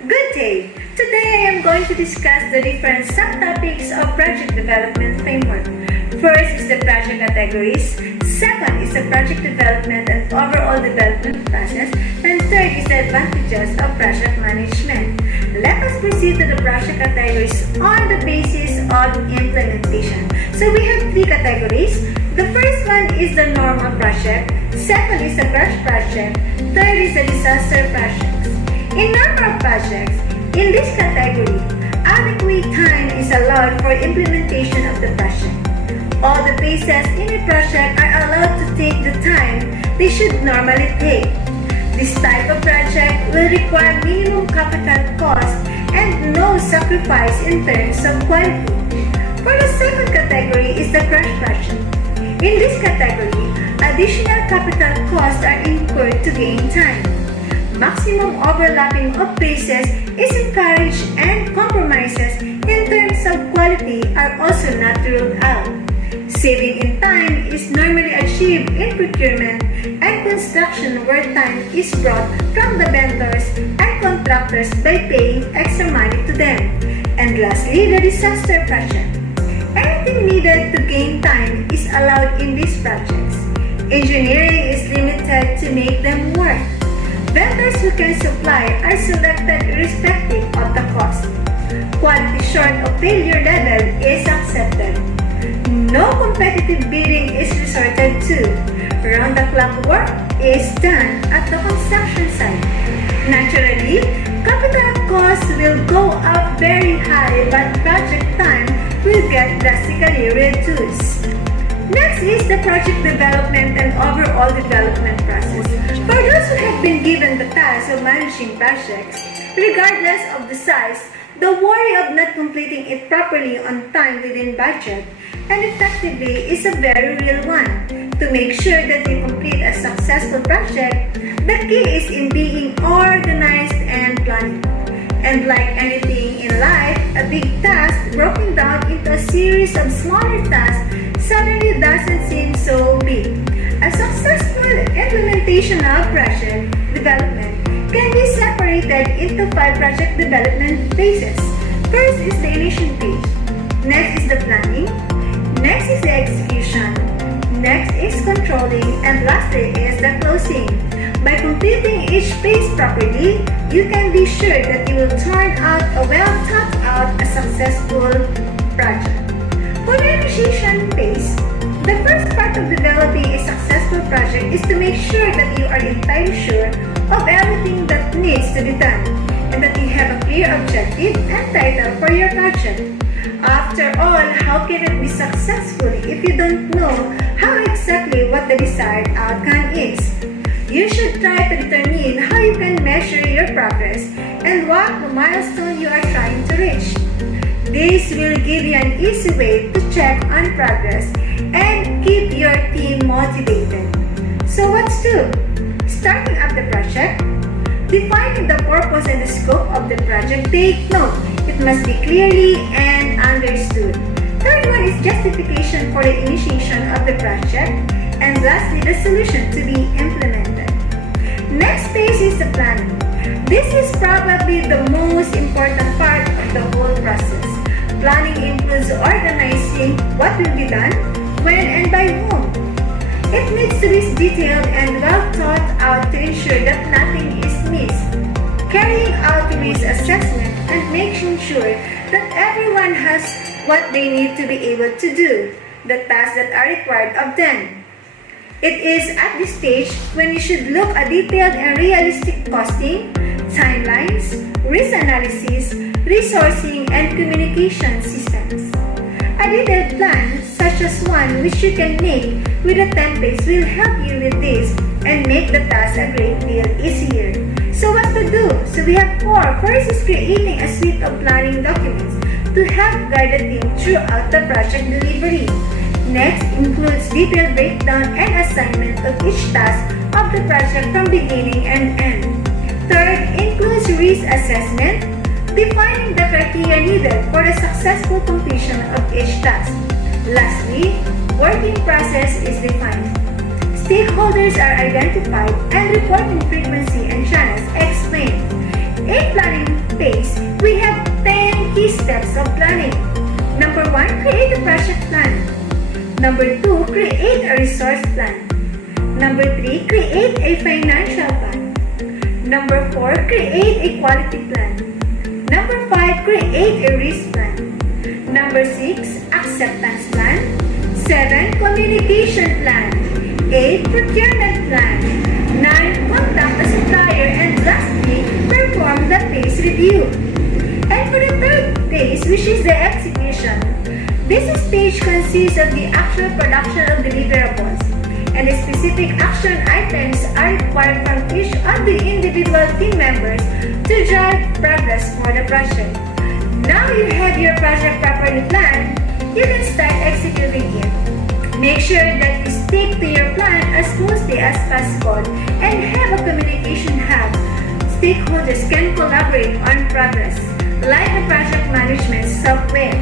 Good day! Today I am going to discuss the different subtopics of project development framework. First is the project categories, second is the project development and overall development process, and third is the advantages of project management. Let us proceed to the project categories on the basis of implementation. So we have three categories. The first one is the normal project, second is the crash project, third is the disaster projects. In normal projects, in this category, adequate time is allowed for implementation of the project. All the phases in a project are allowed to take the time they should normally take. This type of project will require minimum capital cost and no sacrifice in terms of quality. For the second category is the crash project. In this category, additional capital costs are incurred to gain time. Maximum overlapping of phases is encouraged and compromises in terms of quality are also not ruled out. Saving in time is normally achieved in procurement and construction where time is brought from the vendors and contractors by paying extra money to them. And lastly, the disaster project. Anything needed to gain time is allowed in these projects. Engineering is limited to make them work. Vendors who can supply are selected irrespective of the cost. Quality short of failure level is accepted. No competitive bidding is resorted to. Round-the-clock work is done at the construction site. Naturally, capital costs will go up very high but project time will get drastically reduced. Next is the project development and overall development process. For those who have been given the task of managing projects, regardless of the size, the worry of not completing it properly on time within budget and effectively is a very real one. To make sure that you complete a successful project, the key is in being organized and planning. And like anything in life, a big task broken down into a series of smaller tasks suddenly doesn't seem so big. A successful implementation of project development can be separated into 5 project development phases. First is the initial phase. Next is the planning. Next is the execution. Next is controlling. And lastly is the closing. By completing each phase properly, you can be sure that you will turn out a well-thought-out, successful project. For the initiation phase, the first part of developing a successful project is to make sure that you are entirely sure of everything that needs to be done and that you have a clear objective and title for your project. After all, how can it be successful if you don't know how exactly what the desired outcome is? You should try to determine how you can measure your progress and what milestone you are trying to reach. This will give you an easy way to check on progress and keep your team motivated. So what's two? Starting up the project. Defining the purpose and the scope of the project, take note. It must be clearly and understood. Third one is justification for the initiation of the project. And lastly, the solution to be implemented. Next phase is the planning. This is probably the most important part of the whole process. Planning includes organizing what will be done, when and by whom. It needs to be detailed and well thought out to ensure that nothing is missed. Carrying out risk assessment and making sure that everyone has what they need to be able to do the tasks that are required of them. It is at this stage when you should look at detailed and realistic costing, timelines, risk analysis, resourcing, and communication systems. A detailed plan, such as one which you can make with the templates, will help you with this and make the task a great deal easier. So what to do? So we have 4. First is creating a suite of planning documents to help guide the team throughout the project delivery. Next includes detailed breakdown and assignment of each task of the project from beginning and end. Third includes risk assessment, defining the criteria needed for the successful completion of each task. Lastly, working process is defined. Stakeholders are identified and reporting frequency and channels explained. In planning phase, we have 10 key steps of planning. Number 1, create a project plan. Number 2, create a resource plan. Number 3, create a financial plan. Number 4, create a quality plan. Number 5, create a risk plan. Number 6, acceptance plan. 7, communication plan. 8, procurement plan. 9, contact the supplier. And lastly, perform the phase review. And for the third phase, which is the execution, this stage consists of the actual production of deliverables, and the specific action items are required from each of the individual team members to drive progress for the project. Now you have your project properly planned, you can start executing it. Make sure that you stick to your plan as closely as possible and have a communication hub. Stakeholders can collaborate on progress, like a project management software.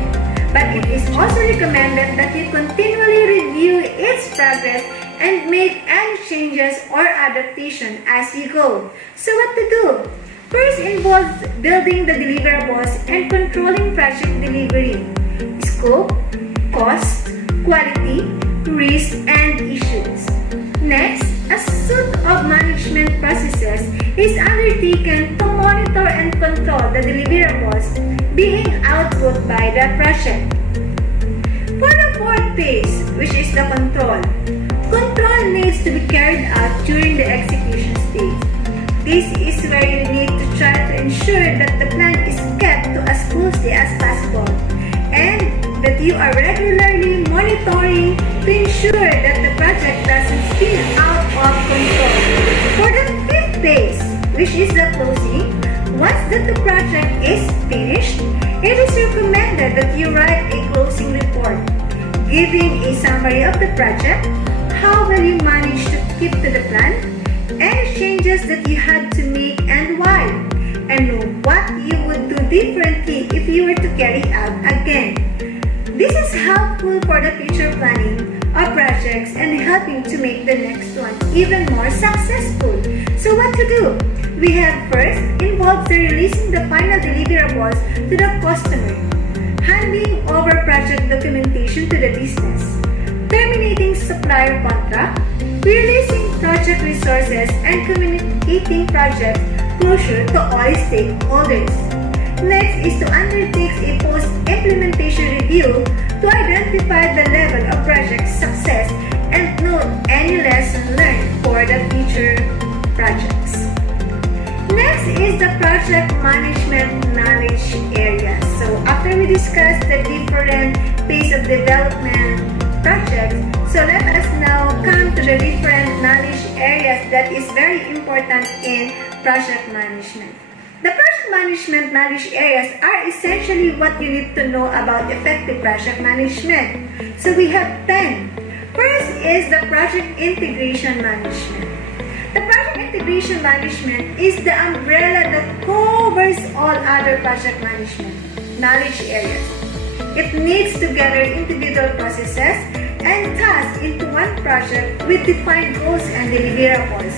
But it is also recommended that you continually review its progress and make any changes or adaptation as you go. So what to do? First involves building the deliverables and controlling project delivery, scope, cost, quality, risk, and issues. Next, a suite of management processes is undertaken to monitor and control the deliverables being output by the project. For the fourth phase, which is the control needs to be carried out during the execution stage. This is where you need to try to ensure that the plan is kept to as closely as possible and that you are regularly monitoring to ensure that the project doesn't spin out of control. For the fifth phase, which is the closing, once that the project is finished, it is recommended that you write a closing report, giving a summary of the project, how well you managed to keep to the plan, any changes that you had to make and why, and what you would do differently if you were to carry out again. This is helpful for the future planning of projects and helping to make the next one even more successful. So what to do? We have first involves the releasing the final deliverables to the customer, handing over project documentation to the business, terminating supplier contract, releasing project resources, and communicating project closure to all stakeholders. Next is to undertake a post-implementation review to identify the level of project success and note any lesson learned for the future projects. Next is the project management knowledge area. So after we discuss the different phase of development projects, so let us now come to the different knowledge areas that is very important in project management. The project management knowledge areas are essentially what you need to know about effective project management. So we have 10. First is the project integration management. The project integration management is the umbrella that covers all other project management knowledge areas. It knits together individual processes and tasks into one project with defined goals and deliverables.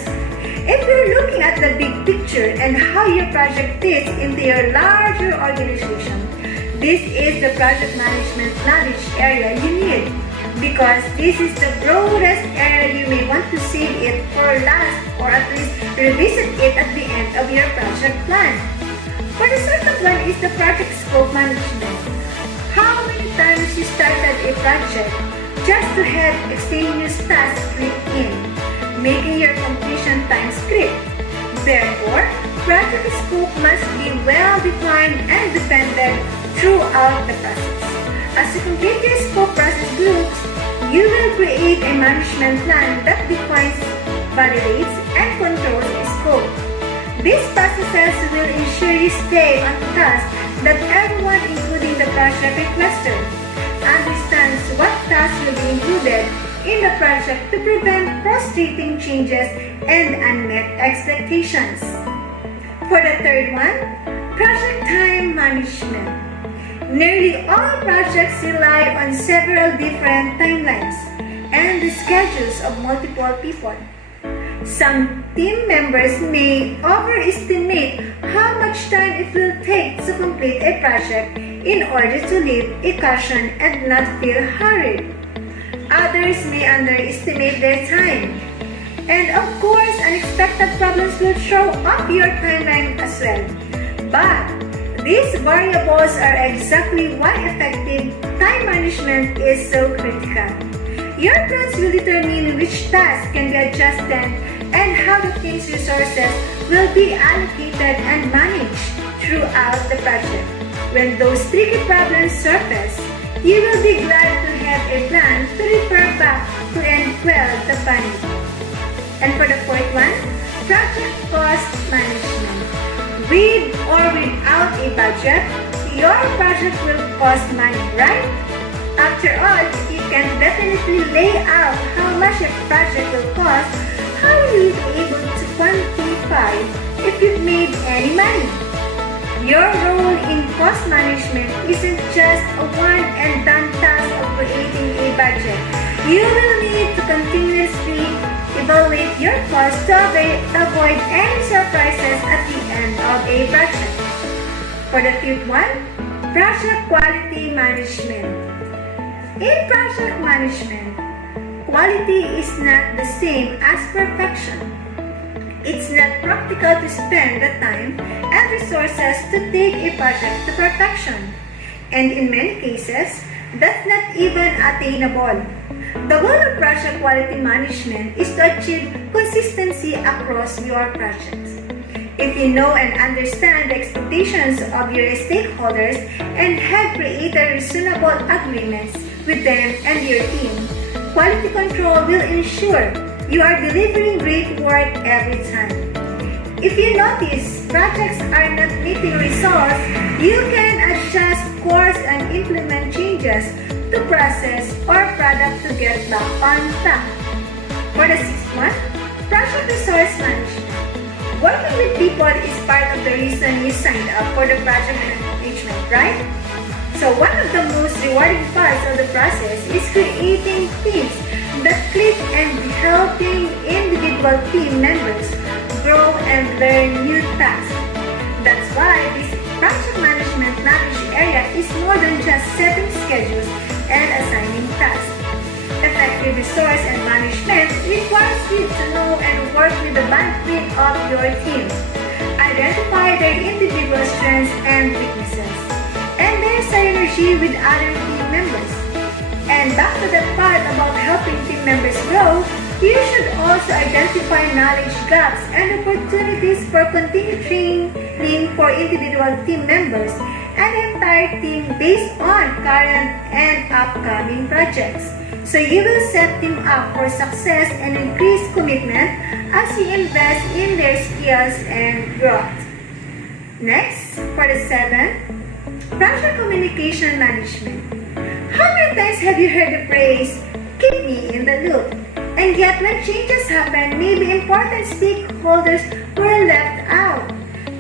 If you're looking at the big picture and how your project fits into your larger organization, this is the project management knowledge area you need, because this is the broadest area you may want to save it for last, or at least revisit it at the end of your project plan. For the second one is the project scope management. How many times you started a project just to have extraneous tasks written in, making your completion time script. Therefore, project scope must be well defined and defended throughout the process. As you complete your scope process groups, you will create a management plan that defines, validates, and controls the scope. These processes will ensure you stay on task, that everyone, including the project requester, understands what tasks will be included in the project to prevent frustrating changes and unmet expectations. For the third one, project time management. Nearly all projects rely on several different timelines and the schedules of multiple people. Some team members may overestimate how much time it will take to complete a project in order to leave a caution and not feel hurried. Others may underestimate their time. And of course, unexpected problems will throw off your timeline as well. But these variables are exactly why effective time management is so critical. Your plans will determine which tasks can be adjusted and how the team's resources will be allocated and managed throughout the project. When those tricky problems surface, you will be glad to have a plan to refer back to and quell the panic. And for the fourth one, project cost management. With or without a budget, your project will cost money, right? After all, if you can definitely lay out how much a project will cost, how will you be able to quantify if you've made any money? Your role in cost management isn't just a one-and-done task of creating a budget. You will need to continuously evaluate your costs to avoid any surprises at the end of a project. For the fifth one, project quality management. In project management, quality is not the same as perfection. It's not practical to spend the time and resources to take a project to perfection. And in many cases, that's not even attainable. The goal of project quality management is to achieve consistency across your projects. If you know and understand the expectations of your stakeholders and have created reasonable agreements with them and your team, quality control will ensure you are delivering great work every time. If you notice projects are not meeting results, you can adjust course and implement changes to process or product to get back on track. For the sixth one, project resource management. Working with people is part of the reason you signed up for the project management, right? So one of the most rewarding parts of the process is creating teams that click and helping individual team members grow and learn new tasks. That's why this project management knowledge area is more than just setting schedules and assigning tasks. Effective resource and management requires you to know and work with the bandwidth of your team. Identify their individual strengths and weaknesses, and their synergy with other team members. And back to the part about helping team members grow, you should also identify knowledge gaps and opportunities for continued training for individual team members and the entire team based on current and upcoming projects. So you will set them up for success and increase commitment as you invest in their skills and growth. Next, for the seventh, project communication management. How many times have you heard the phrase, keep me in the loop? And yet when changes happen, maybe important stakeholders were left out.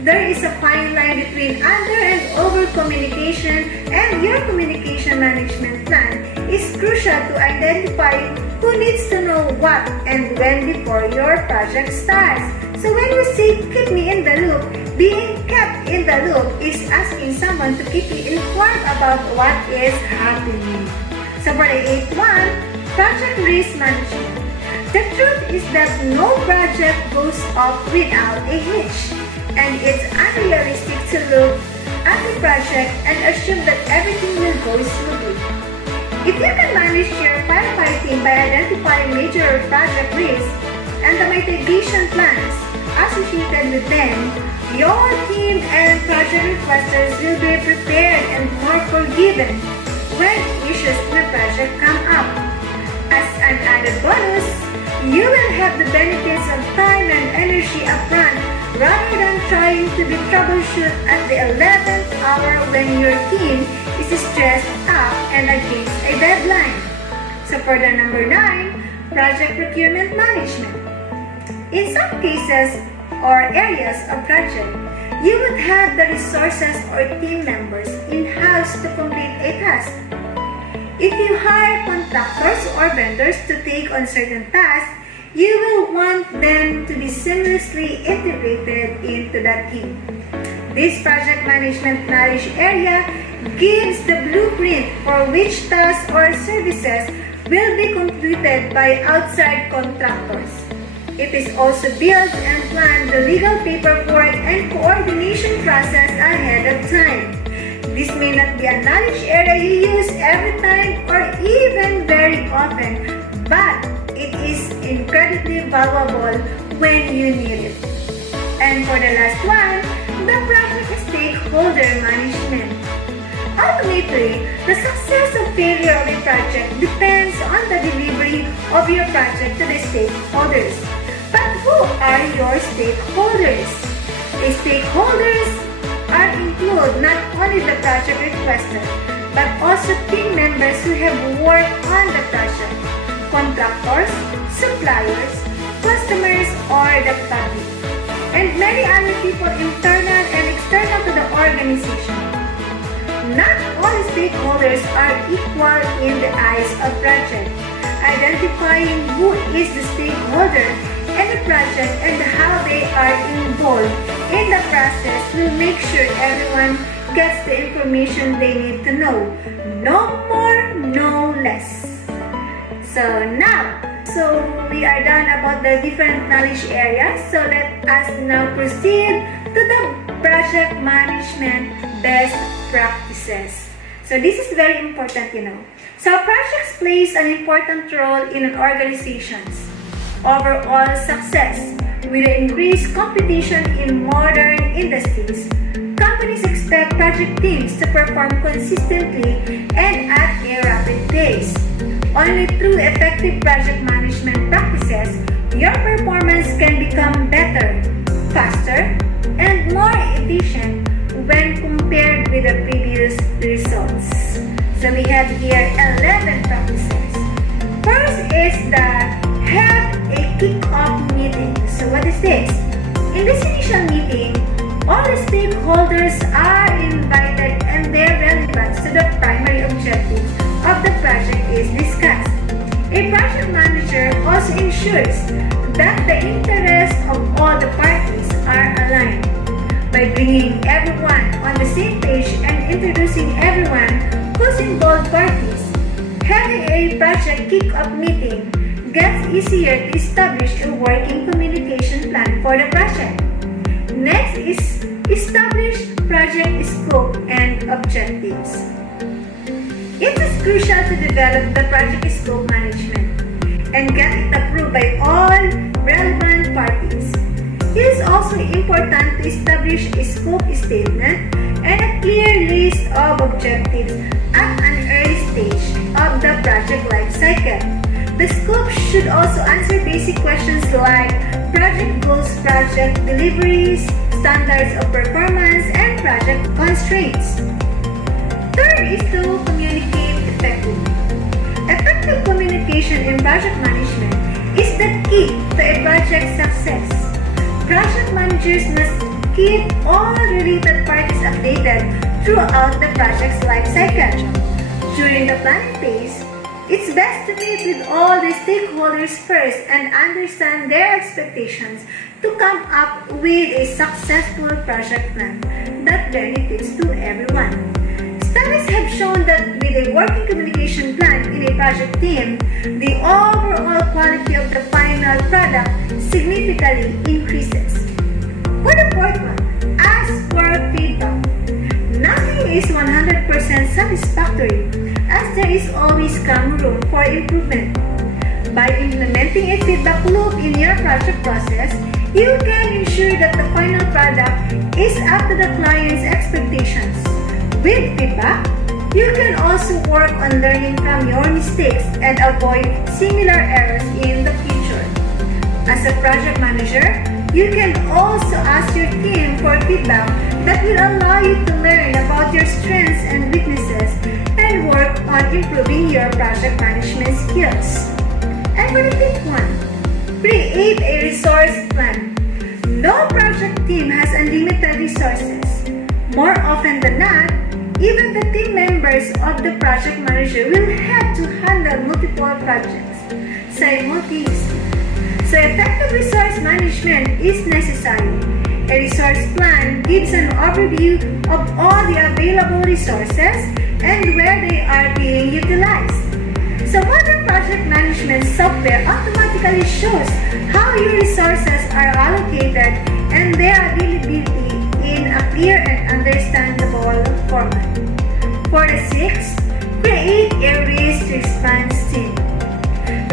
There is a fine line between under and over communication, and your communication management plan is crucial to identify who needs to know what and when before your project starts. So when you say keep me in the loop, being kept in the loop is asking someone to keep you informed about what is happening. So for the eighth one, project risk management. The truth is that no project goes off without a hitch. And it's unrealistic to look at the project and assume that everything will go smoothly. If you can manage your firefighting by identifying major project risks and the mitigation plans associated with them, your team and project requesters will be prepared and more forgiving when issues in the project come up. As an added bonus, you will have the benefits of time and energy upfront rather than trying to be troubleshoot at the 11th hour when your team is stressed out and against a deadline. So for the number 9, project procurement management. In some cases or areas of project, you would have the resources or team members in-house to complete a task. If you hire contractors or vendors to take on certain tasks, you will want them to be seamlessly integrated into that team. This project management knowledge area gives the blueprint for which tasks or services will be completed by outside contractors. It is also built and planned the legal paperwork and coordination process ahead of time. This may not be a knowledge area you use every time or even very often, but it is incredibly valuable when you need it. And for the last one, the project stakeholder management. Ultimately, the success or failure of a project depends on the delivery of your project to the stakeholders. But who are your stakeholders? The stakeholders include not only the project requester, but also team members who have worked on the project, contractors, suppliers, customers, or the public, and many other people internal and external to the organization. Not all stakeholders are equal in the eyes of project. Identifying who is the stakeholder in the project and how they are involved in the process will make sure everyone gets the information they need to know. No more, no less. So we are done about the different knowledge areas. So let us now proceed to the project management best practices. So this is very important, So projects plays an important role in an organization's overall success. With the increased competition in modern industries, companies expect project teams to perform consistently and at a rapid pace. Only through effective project management practices, your performance can become better, faster, and more efficient when compared with the previous results. So we have here 11 practices. First is the have a kick-off meeting. So what is this? In this initial meeting, all the stakeholders are invited and their relevance to the primary objectives of the project is discussed. A project manager also ensures that the interests of all the parties are aligned. By bringing everyone on the same page and introducing everyone who's involved parties, having a project kick-off meeting gets easier to establish a working communication plan for the project. Next is establish project scope and objectives. It is crucial to develop the project scope management and get it approved by all relevant parties. It is also important to establish a scope statement and a clear list of objectives at an early stage of the project life cycle. The scope should also answer basic questions like project goals, project deliveries, standards of performance, and project constraints. Third is to communicate effectively. Effective communication in project management is the key to a project success. Project managers must keep all related parties updated throughout the project's life cycle. During the planning phase, it's best to meet with all the stakeholders first and understand their expectations to come up with a successful project plan that benefits to everyone. Studies have shown that with a working communication plan in a project team, the overall quality of the final product significantly increases. For the fourth one, ask for feedback. Nothing is 100% satisfactory, as there is always some room for improvement. By implementing a feedback loop in your project process, you can ensure that the final product is up to the client's expectations. With feedback, you can also work on learning from your mistakes and avoid similar errors in the future. As a project manager, you can also ask your team for feedback that will allow you to learn about your strengths and weaknesses and work on improving your project management skills. And for the fifth one, create a resource plan. No project team has unlimited resources. More often than not, even the team members of the project manager will have to handle multiple projects simultaneously. So effective resource management is necessary. A resource plan gives an overview of all the available resources and where they are being utilized. So modern project management software automatically shows how your resources are allocated and their availability in a clear and understandable format. For the sixth, create a risk response team.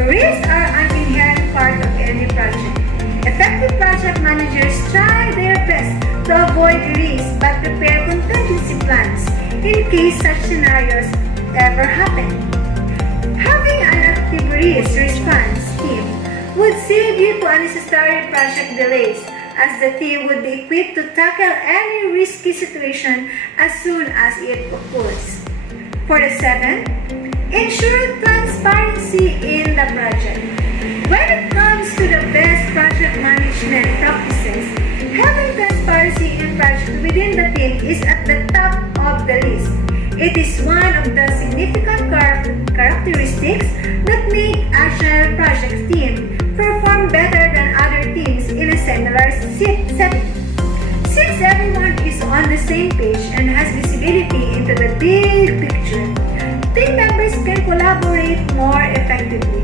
Risks are an inherent part of any project. Effective project managers try their best to avoid risks but prepare contingency plans in case such scenarios ever happen. Having an active risk response team would save you to unnecessary project delays, as the team would be equipped to tackle any risky situation as soon as it occurs. For the seventh, ensure transparency in the project. When it comes to the best project management practices, having transparency in project within the team is at the top of the list. It is one of the significant characteristics that make Agile project team perform better than other teams in a similar setting. Since everyone is on the same page and has visibility into the big picture, team members can collaborate more effectively.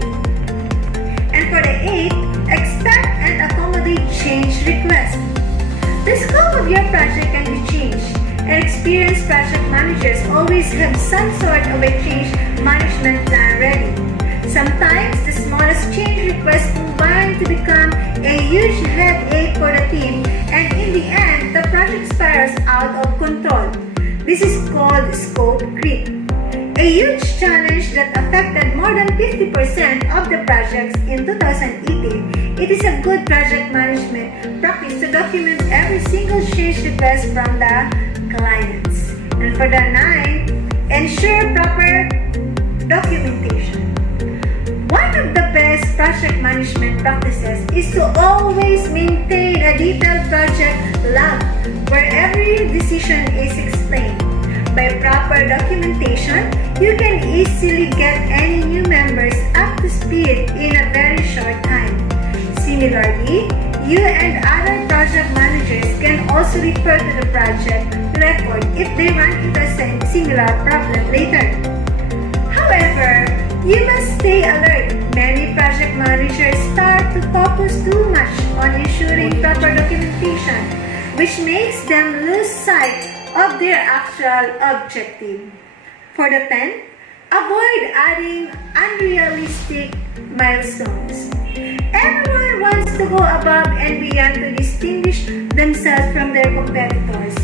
And for the eighth, expect and accommodate change requests. The scope of your project can be changed, and experienced project managers always have some sort of a change management plan ready. Sometimes the smallest change request combine to become a huge headache for the team, and in the end, the project spirals out of control. This is called scope creep, a huge challenge that affected more than 50% of the projects in 2018. It is a good project management practice to document every single change request from the clients. And for the ninth, ensure proper documentation. One of the best project management practices is to always maintain a detailed project log where every decision is explained. By proper documentation, you can easily get any new members up to speed in a very short time. Similarly, you and other project managers can also refer to the project record if they run into a similar problem later. However, you must stay alert. Many project managers start to focus too much on ensuring proper documentation, which makes them lose sight of their actual objective. For the 10th, avoid adding unrealistic milestones. Everyone wants to go above and beyond to distinguish themselves from their competitors.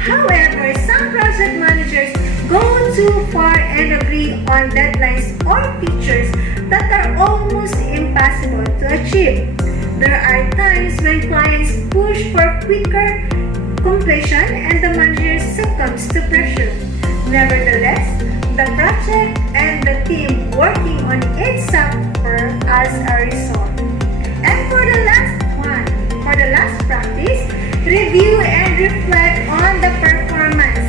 However, some project managers go too far and agree on deadlines or features that are almost impossible to achieve. There are times when clients push for quicker completion and the manager succumbs to pressure. Nevertheless, the project and the team working on it suffer as a result. And for the last practice, review and reflect on the performance.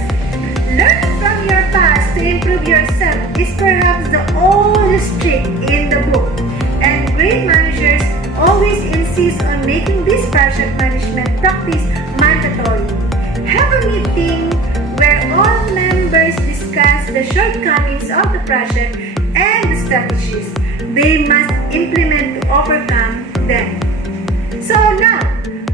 Learning from your past to improve yourself is perhaps the oldest trick in the book, and great managers always insist on making this project management practice mandatory. Have a meeting where all members discuss the shortcomings of the project and the strategies they must implement to overcome them. So now,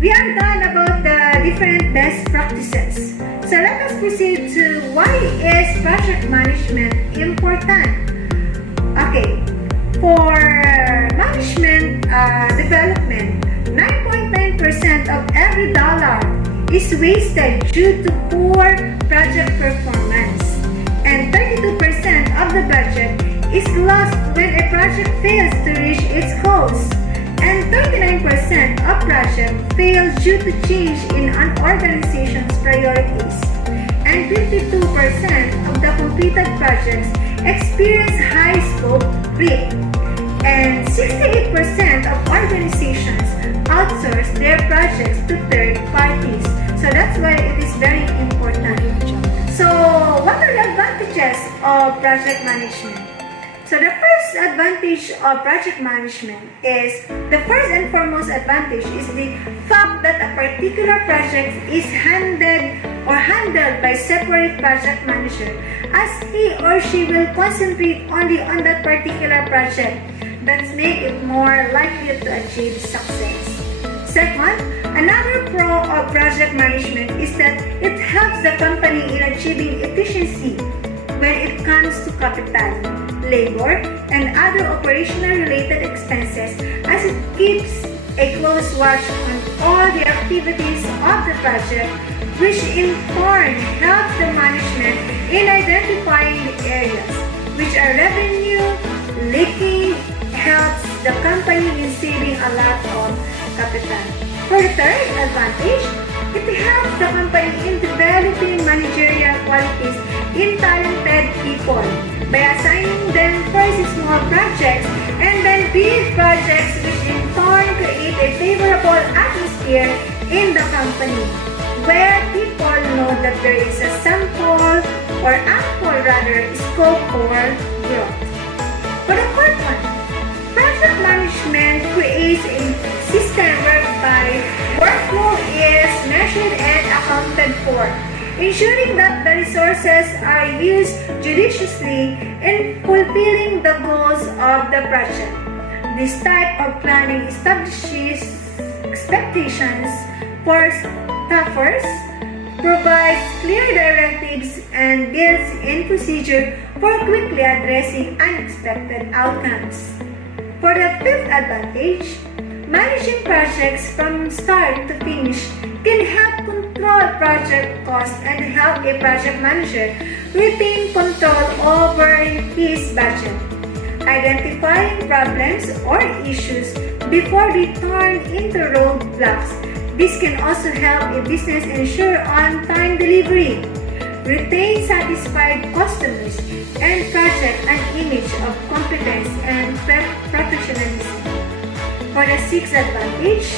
we are done about the different best practices. So let us proceed to why is project management important? Okay, for management development, 9.9% of every dollar is wasted due to poor project performance, and 32% of the budget is lost when a project fails to reach its goals, and 39% of projects fail due to change in an organization's priorities, and 52% of the completed projects experience high scope creep, and 68% of organizations outsource their projects to third parties. So that's why it is very important. So what are the advantages of project management? So the first advantage of project management is, the first and foremost advantage is the fact that a particular project is handled by separate project manager, as he or she will concentrate only on that particular project. That's make it more likely to achieve success. Second, another pro of project management is that it helps the company in achieving efficiency when it comes to capital, labor, and other operational related expenses, as it keeps a close watch on all the activities of the project, which in turn helps the management in identifying the areas which are revenue leaking, helps the company in saving a lot of capital. For the third advantage, it helps the company in developing managerial qualities in talented people by assigning them first small projects and then big projects, which in turn create a favorable atmosphere in the company, where people know that there is a ample scope for growth. For the fourth one, project management creates a system whereby workflow is measured and accounted for, ensuring that the resources are used judiciously in fulfilling the goals of the project. This type of planning establishes expectations for staffers, provides clear directives, and builds in procedure for quickly addressing unexpected outcomes. For the fifth advantage, managing projects from start to finish can help control project costs and help a project manager retain control over his budget, identifying problems or issues before they turn into roadblocks. This can also help a business ensure on-time delivery, retain satisfied customers, and project an image of competence and professionalism. For the sixth advantage,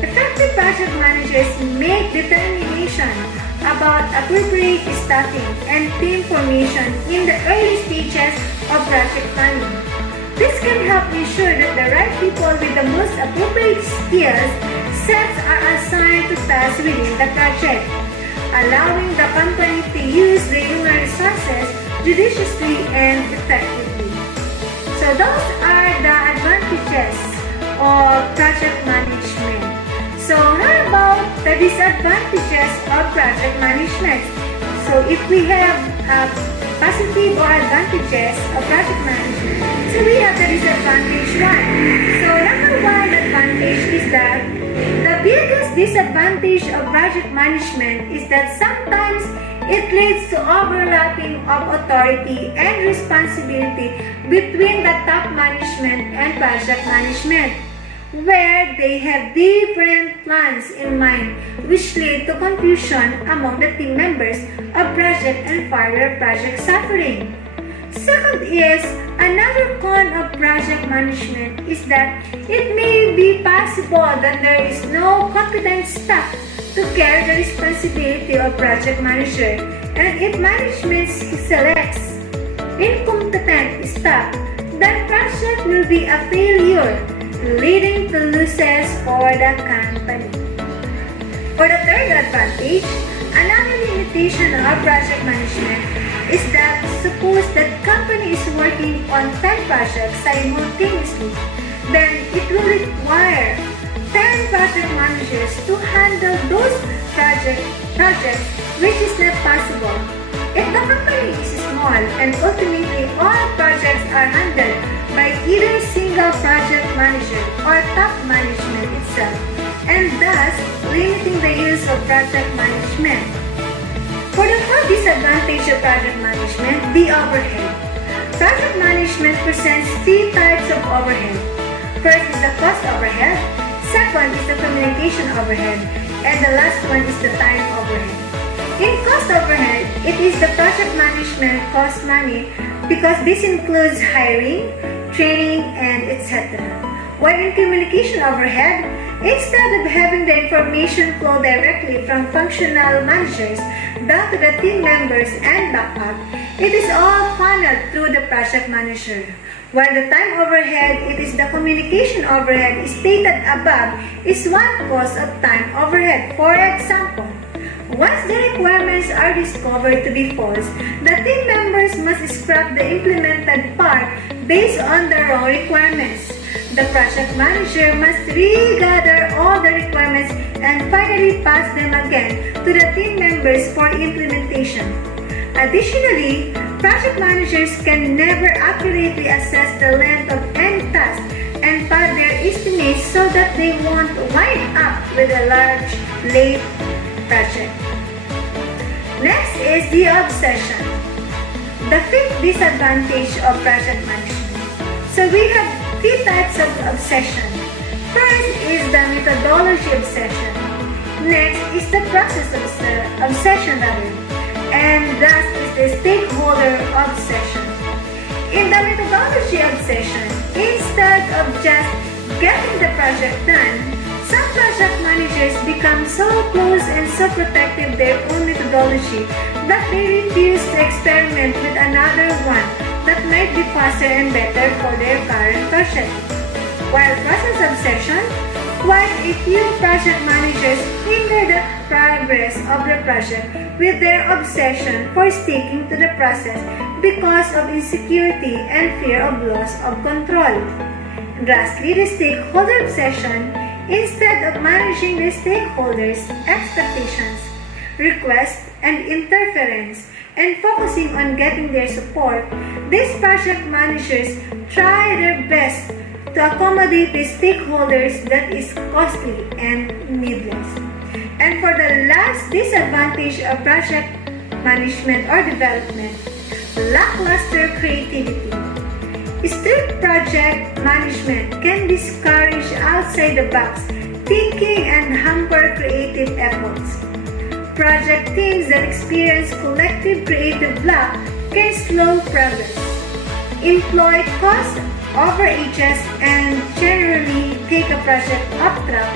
effective project managers make determination about appropriate staffing and team formation in the early stages of project planning. This can help ensure that the right people with the most appropriate skills sets are assigned to tasks within the project, allowing the company to use the human resources judiciously and effectively. So those are the advantages of project management. So how about the disadvantages of project management? So if we have positive or advantages of project management, so we have the disadvantage one. So number one advantage is that the biggest disadvantage of project management is that sometimes it leads to overlapping of authority and responsibility between the top management and project management, where they have different plans in mind, which lead to confusion among the team members of project and further project suffering. Second is, another con of project management is that it may be possible that there is no competent staff to carry the responsibility of project manager, and if management selects incompetent staff, that project will be a failure, leading to losses for the company. For the third advantage, another limitation of project management is that suppose that company is working on 10 projects simultaneously, then it will require 10 project managers to handle those projects, which is not possible. If the company is small and ultimately all projects are handled by either single project manager or top management itself, and thus limiting the use of project management. For the fourth disadvantage of project management, the overhead. Project management presents three types of overhead. First is the cost overhead, second is the communication overhead, and the last one is the time overhead. In cost overhead, it is the project management costs money because this includes hiring, training, and etc. While in communication overhead, instead of having the information flow directly from functional managers down to the team members and backup, It is all funneled through the project manager. While the time overhead, it is the communication overhead stated above is one cause of time overhead. For example, once the requirements are discovered to be false, the team members must scrap the implemented part based on the wrong requirements. The project manager must regather all the requirements and finally pass them again to the team members for implementation. Additionally, project managers can never accurately assess the length of any task and pad their estimates so that they won't wind up with a large, late project. Next is the obsession. The fifth disadvantage of project management. So we have three types of obsession. First is the methodology obsession. Next is the process obsession, and last is the stakeholder obsession. In the methodology obsession, instead of just getting the project done, some project managers become so close and so protective of their own methodology that they refuse to experiment with another one that might be faster and better for their current project. While process obsession, quite a few project managers hinder the progress of the project with their obsession for sticking to the process because of insecurity and fear of loss of control. Lastly, the stakeholder obsession. Instead of managing the stakeholders' expectations, requests, and interference, and focusing on getting their support, these project managers try their best to accommodate the stakeholders that is costly and needless. And for the last disadvantage of project management or development, lackluster creativity. Strict project management can discourage outside-the-box thinking and hamper creative efforts. Project teams that experience collective creative block can slow progress, employ cost overages, and generally take a project off track.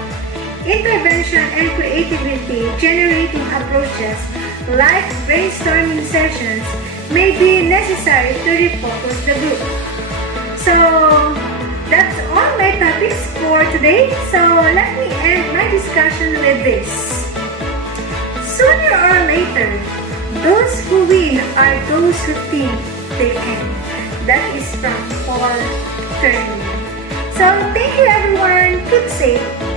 Intervention and creativity generating approaches like brainstorming sessions may be necessary to refocus the group. So, that's all my topics for today. So, let me end my discussion with this. Sooner or later, those who win are those who think they can. That is from Paul Turner. So, thank you everyone. Keep safe.